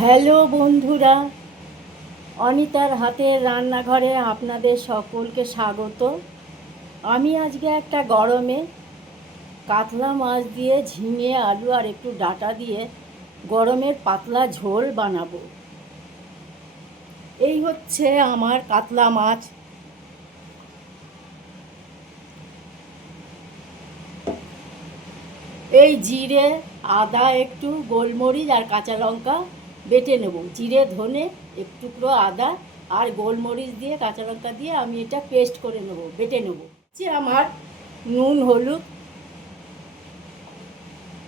Hello বন্ধুরা, অনিতার হাতের রান্নাঘরে আপনাদের সকলকে স্বাগত। আমি আজকে একটা গরমে কাতলা মাছ দিয়ে ঝিঙে আলু আর একটু ডাঁটা দিয়ে গরমের পাতলা ঝোল বানাবো। এই হচ্ছে আমার কাতলা মাছ। এই জিরে, আদা, একটু গোলমরিচ আর কাঁচা লঙ্কা বেটে নেব। জিরে, ধনে, একটু টুকরো আদা আর গোলমরিচ দিয়ে কাঁচা লঙ্কা দিয়ে আমি এটা পেস্ট করে নেব, বেটে নেব। হচ্ছে আমার নুন, হলুদ।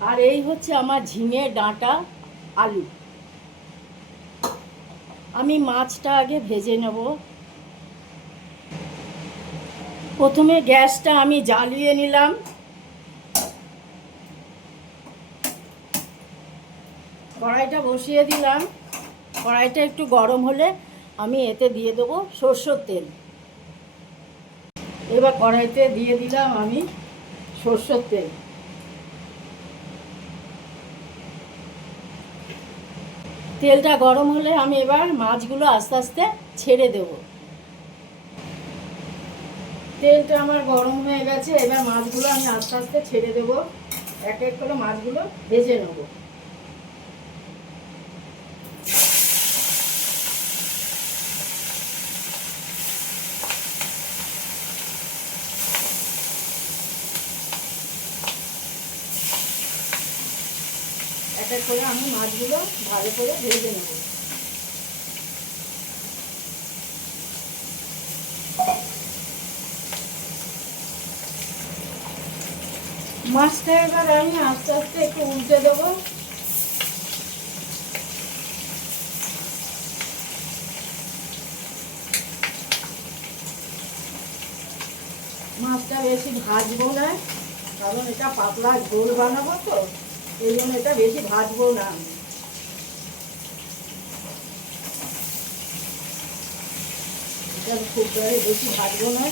আর এই হচ্ছে আমার ঝিঙে, ডাঁটা, আলু। আমি মাছটা আগে ভেজে নেব। প্রথমে গ্যাসটা আমি জ্বালিয়ে নিলাম। কড়াইটা বসিয়ে দিলাম। কড়াইটা একটু গরম হলে আমি এতে দিয়ে দেবো সরষের তেল। এবার কড়াইতে দিয়ে দিলাম আমি সরষের তেল। তেলটা গরম হলে আমি এবার মাছগুলো আস্তে আস্তে ছেড়ে দেব। তেলটা আমার গরম হয়ে গেছে। এবার মাছগুলো আমি আস্তে আস্তে ছেড়ে দেব। এক এক করে মাছগুলো ভেজে নেব। এক এক করে আমি মাছগুলো ভালো করে ভেজে নেব। মাছটা এবার আমি আস্তে আস্তে একটু উল্টে দেবো। মাছটা বেশি ভাজবো না, কারণ এটা পাতলা ঝোল বানাবো, তো এই জন্য এটা বেশি ভাজবো না। আমি এটা খুব বেশি ভাজবো না।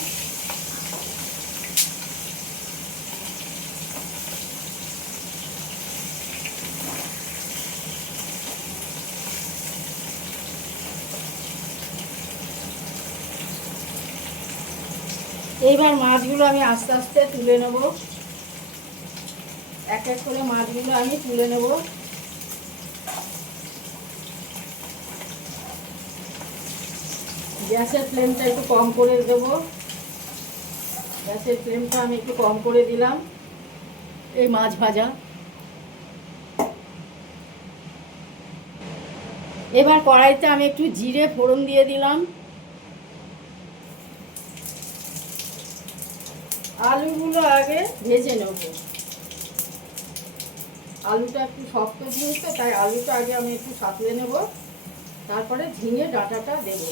এইবার মাছগুলো আমি আস্তে আস্তে তুলে নেব। এক এক করে মাছগুলো আমি তুলে নেব। গ্যাসের ফ্লেমটা একটু কম করে দেবো। গ্যাসের ফ্লেমটা আমি একটু কম করে দিলাম এই মাছ ভাজা। এবার কড়াইতে আমি একটু জিরে ফোড়ন দিয়ে দিলাম। আলুগুলো আগে ভেজে নেব। আলুটা একটু শক্ত জিনিস, তো তাই আলুটা আগে আমি একটু সাঁতলে নেব, তারপরে ঝিঙে ডাঁটাটা দেব।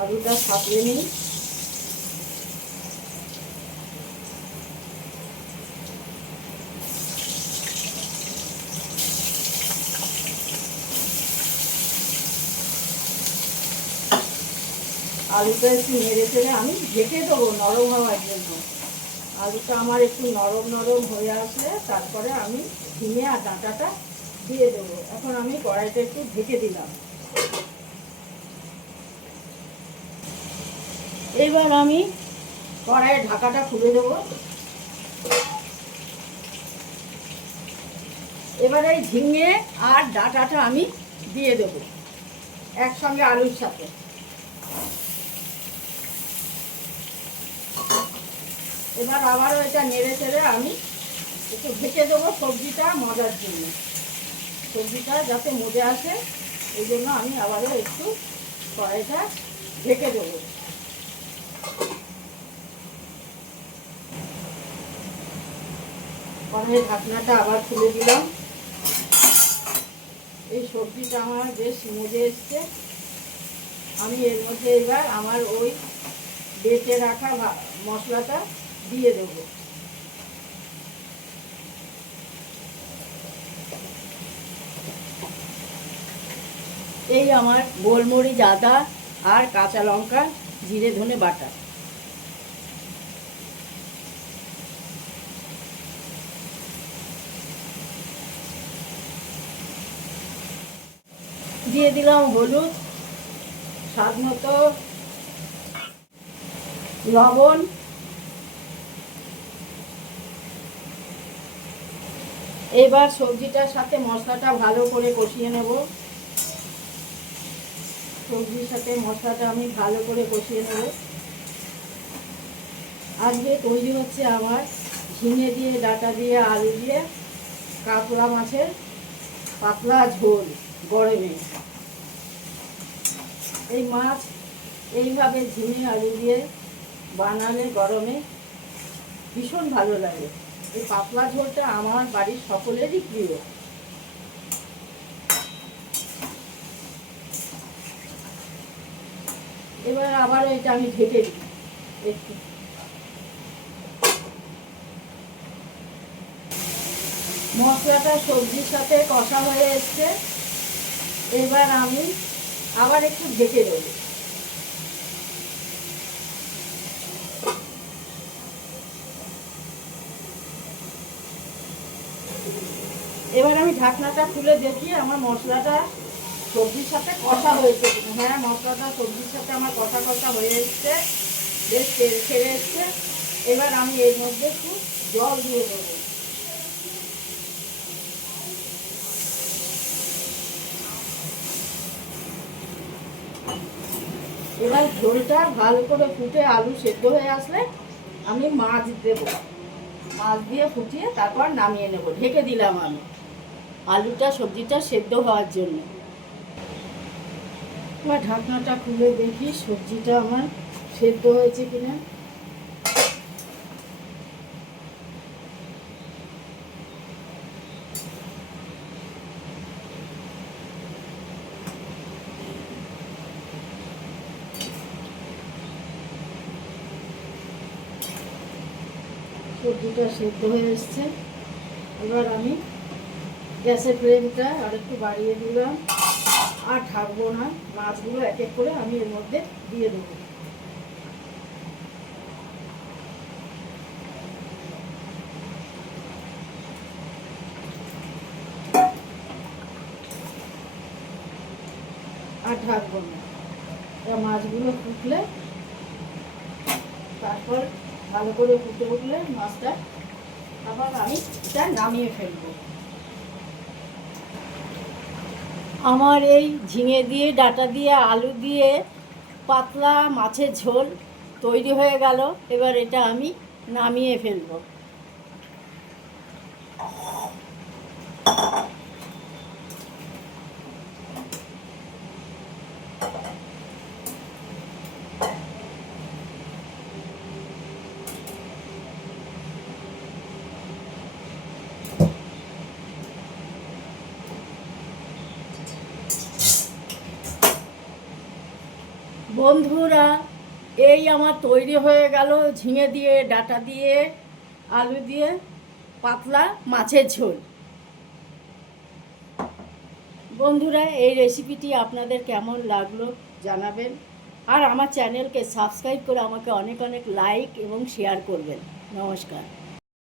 আলুটা সাঁতলে নিই। আলুটা একটু নেড়ে চেড়ে আমি ঢেকে দেবো নরম হওয়ার জন্য। আলুটা আমার একটু নরম নরম হয়ে আসলে তারপরে আমি ঝিঙে আর ডাঁটাটা দিয়ে দেবো। এখন আমি কড়াইটা একটু ঢেকে দিলাম। এবার আমি কড়াইয়ের ঢাকাটা খুলে দেবো। এবার এই ঝিঙে আর ডাঁটাটা আমি দিয়ে দেবো একসঙ্গে আলুর সাথে। এবার আবারও এটা নেড়ে চেড়ে আমি একটু ঢেকে দেবো সবজিটা মজার জন্য। সবজিটা যাতে মজে আসে এই জন্য আমি আবারও একটু কড়াইটা ঢেকে দেবো। কড়াইয়ের ঢাকনাটা আবার খুলে দিলাম। এই সবজিটা আমার বেশ মজে এসছে। আমি এর মধ্যে এবার আমার ওই বেটে রাখা মশলাটা দিয়ে দেব। এই আমার গোলমরিচ, আদা আর কাঁচা লঙ্কা, জিরে, ধনে বাটা। দিয়ে দিলাম হলুদ, স্বাদ মতো লবণ, এবার সবজিটার সাথে মশলাটা ভালো করে কষিয়ে নেব। সবজির সাথে মশলাটা আমি ভালো করে কষিয়ে নেব। আজকে তৈরি হচ্ছে আমার ঝিঙে দিয়ে, ডাঁটা দিয়ে, আলু দিয়ে কাতলা মাছের পাতলা ঝোল গরমে। এই মাছ এইভাবে ঝিঙে আলু দিয়ে বানালে গরমে ভীষণ ভালো লাগে। এই পাতলা ঝোলটা আমার বাড়ির সকলেরই প্রিয়। এবার আবারও এটা আমি ঢেকে দিই একটু। মশলাটা সবজির সাথে কষা হয়ে এসছে, এবার আমি আবার একটু ঢেকে দেব। এবার আমি ঢাকনাটা খুলে দেখি আমার মশলাটা সবজির সাথে কষা হয়েছে কিনা। হ্যাঁ, মশলাটা সবজির সাথে আমার কষা কষা হয়ে এসছে, বেশ তেল ছেড়ে এসছে। এবার আমি এর মধ্যে একটু জল দিয়ে দেবো। এবার ঝোলটা ভালো করে ফুটে আলু সেদ্ধ হয়ে আসলে আমি মাছ দেবো। মাছ দিয়ে ফুটিয়ে তারপর নামিয়ে নেব। ঢেকে দিলাম আমি আলুটা সবজিটা সেদ্ধ হওয়ার জন্য। এবার ঢাকনাটা খুলে দেখি সবজিটা আমার সেদ্ধ হয়েছে কিনা। সবজিটা সেদ্ধ হয়ে এসছে। এবার আমি গ্যাসের ফ্লেমটা আর একটু বাড়িয়ে দিলাম, আর ঢাকবো না। মাছগুলো এক এক করে আমি এর মধ্যে দিয়ে দেবো। আর ঢাকবো না। মাছগুলো ফুটলে, তারপর ভালো করে ফুটে উঠলে মাছটা আবার আমি এটা নামিয়ে ফেলবো। আমার এই ঝিঙে দিয়ে, ডাঁটা দিয়ে, আলু দিয়ে পাতলা মাছের ঝোল তৈরি হয়ে গেল। এবার এটা আমি নামিয়ে ফেলবো। বন্ধুরা, এই আমার তৈরি হয়ে গেল ঝিঙে দিয়ে, ডাঁটা দিয়ে, আলু দিয়ে পাতলা মাছের ঝোল। বন্ধুরা, এই রেসিপিটি আপনাদের কেমন লাগলো জানাবেন। আর আমার চ্যানেলকে সাবস্ক্রাইব করে আমাকে অনেক অনেক লাইক এবং শেয়ার করবেন। নমস্কার।